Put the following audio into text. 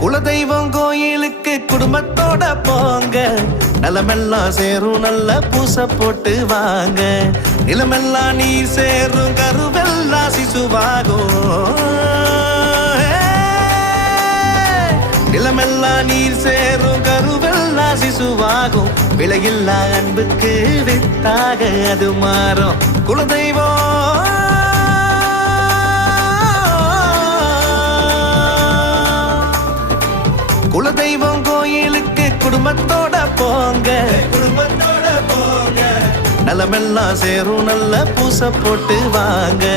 குலதெய்வம் கோயிலுக்கு குடும்பத்தோட போங்க. நிலமெல்லாம் சேரும் நல்ல பூச போட்டு வாங்க. நிலமெல்லாம் நீர் சேரும் கருவெல்லாம் சிசுவாகும். நிலமெல்லாம் நீர் சேரும் கருவெல்லாம் சிசுவாகும். விலையில்லா அன்புக்கு வித்தாக அது மாறும். குலதெய்வம் குலதெய்வம் கோயிலுக்கு குடும்பத்தோட போங்க. குடும்பத்தோட போங்க. நலமெல்லாம் சேரும் நல்ல பூச போட்டு வாங்க.